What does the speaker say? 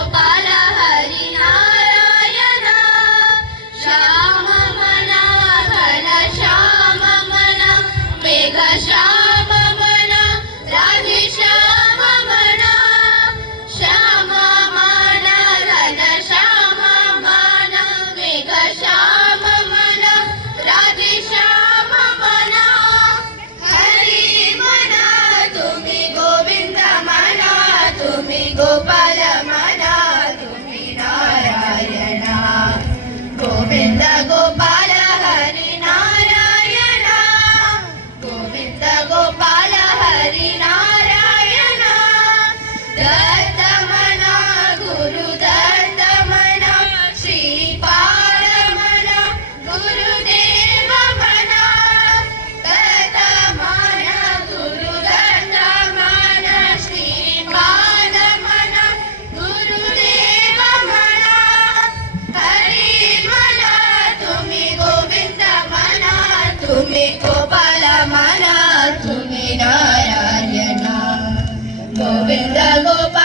गोपाल हरी नारायण श्याम मना घन श्याम मना मेघ श्याम मना राधे श्याम मना श्याम मना घन श्याम मना मेघ श्याम मना राधे श्याम मना हरी मना तुम्ही गोविंद मना तुम्ही गोपाल मना तुम्ही नारायण गोविंद गोपाल हरी नारायण गोविंद गोपाल हरी नारायण दत्त मना गुरु दत्त मना श्रीपाद मना गुरुदेव मना दत्त मना गुरु दत्त मना श्रीपाद मना गुरुदेव मना हरी मना तुम्ही गोविंद मना तुम्ही गोपाल मना तुम्ही नारायण गोविंद गोपाल